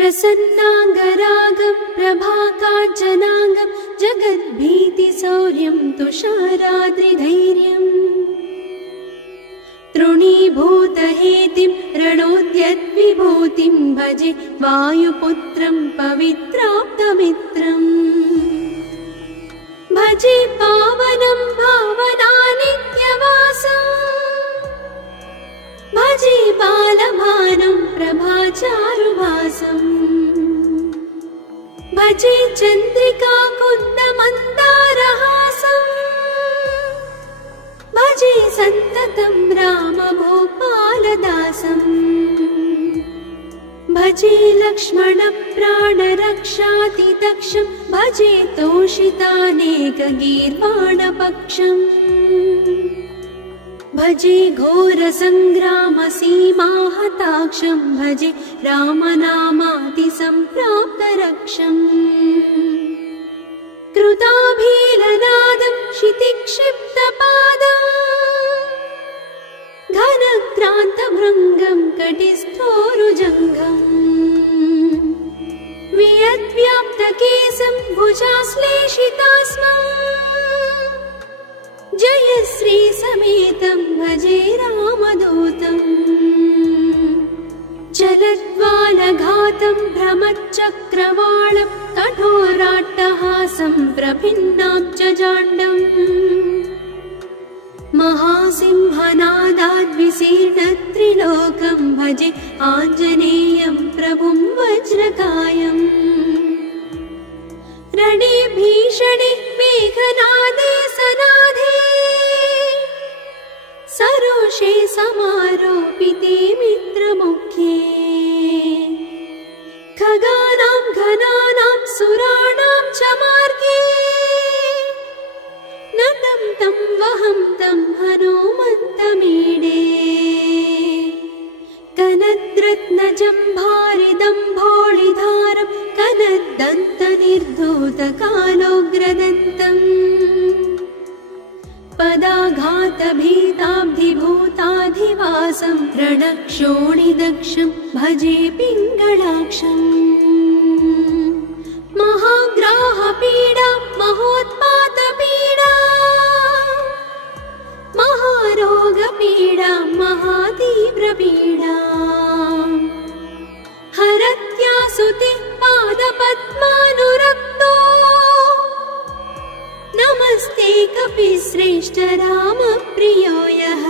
प्रसन्नाङ्गरागं प्रभाकाञ्चनाङ्गं जगद्भीतिशौर्यं तुषाराद्रिधैर्यम् तृणीभूतहेतिं रणोद्यद्विभूतिं भजे वायुपुत्रं पवित्राप्तमित्रम् भजे पावनं भावनानित्यवासम् भजे बालभानुं प्रभाचारुभासम् भजे चन्द्रिका कुन्दमन्दारहासम् भजे सन्ततं रामभूपालदासम् भजे लक्ष्मणप्राणरक्षातिदक्षं भजे तोषितानेकगीर्वाणपक्षम् भजे घोरसङ्ग्रामसीमाहताक्षं भजे रामनामातिसम्प्राप्तरक्षम् कृताभीलनादं क्षितिक्षिप्तपादम् घनक्रान्तभृङ्गं कटिस्थोरुजङ्घम् वियद्व्याप्तकेशं भुजाश्लेषितास्मम् जयश्री समेतं भजे रामदूतम् चलद्वालघातं भ्रमच्चक्रवालं कठोराट्टहासं प्रभिन्नाब्जजाण्डम् महासिंहनादाद्विशीर्णत्रिलोकं भजे आञ्जनेयं प्रभुं वज्रकायम् रणे भीषणे मेघनादे सनाधे सरोषे समारोपिते मित्रमुख्ये खगानां घनानां सुराणां च मार्गे नतं तं वहं तं हनुमन्तमीडे कनद्रत्नजम्भारिदम्भोळिधारं कनद्दन्तनिर्धूतकालोग्रदन्तम् पदाघातभीताब्धिभूताधिवासं रणक्षोणिदक्षं भजे पिङ्गलाक्षम् महाग्राहपीडा महोत्पातपीडा महारोगपीडा महातीव्रपीडा हरत्यासुते पादपद्मानुरक्तो नमस्ते कपिश्रेष्ठ रामप्रियो यः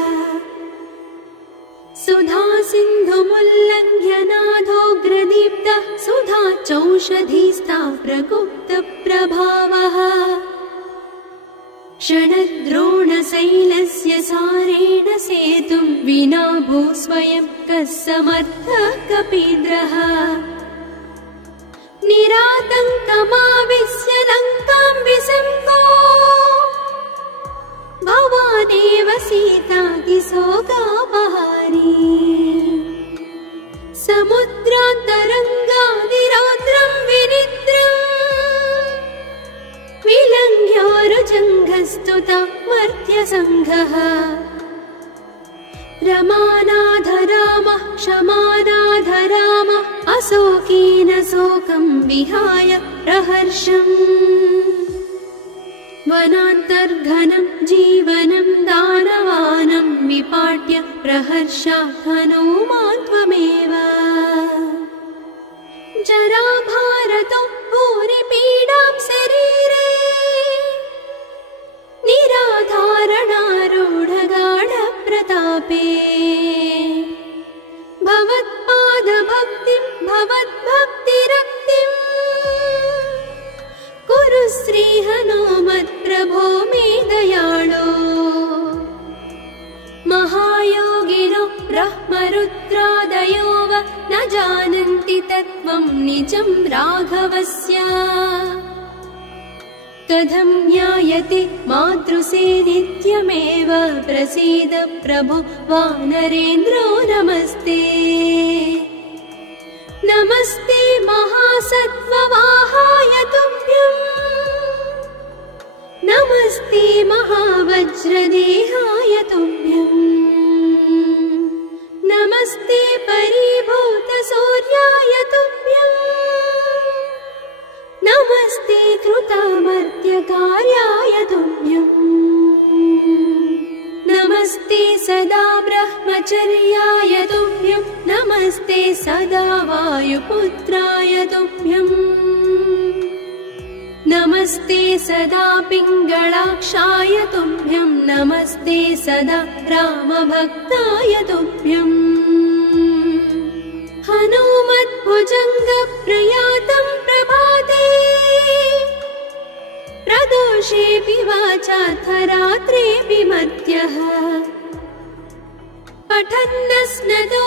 सुधा सिन्धुमुल्लङ्घ्य नाथोग्रदीप्तः सुधा चौषधीस्था प्रकुप्तप्रभावः षडद्रोणशैलस्य सारेण सेतुं विना भूस्वयं कः समर्थः कपीन्द्रः निरातङ्कमाविश्य लङ्कां विसङ्गो भवानेव सीतातिशोकापहारी समुद्रान्तरङ्गादिरौद्रं विनिद्रम् विलङ्घ्योरुजङ्घस्तुता मर्त्यसङ्घः रमानाथ रामः क्षमानाथ रामः अशोकेन शोकं विहाय प्रहर्षम् वनान्तर्घनं जीवनं दानवानं विपाट्य प्रहर्षात् हनूमान् त्वमेव जराभारतो भूरिपीडां शरीरे निराधारणारूढगाढप्रतापे भवत्पादभक्तिं भवद्भक्तिरक्तिम् कुरु श्रीहनुमत्प्रभो मे दयाळो महायोगिनो ब्रह्मरुद्रादयो वा न जानन्ति तत्त्वं निजं राघवस्य कथं ज्ञायते मातृसे नित्यमेव प्रसीद प्रभो वानरेन्द्रो नमस्ते नमस्ते महासत्त्ववाहाय तुभ्यम् नमस्ते महावज्रदेहाय तुभ्यम् नमस्ते परिभूतसूर्याय तुभ्यम् नित्यकार्याय तुभ्यम् नमस्ते सदा ब्रह्मचर्याय तुभ्यम् नमस्ते सदा वायुपुत्राय तुभ्यम् नमस्ते सदा पिङ्गलाक्षाय तुभ्यम् नमस्ते सदा रामभक्ताय तुभ्यम् हनुमद्भुजङ्गप्रयातं प्रभाते प्रदोषेऽपि वाचार्थरात्रेऽपि मर्त्यः पठन्नस्नतो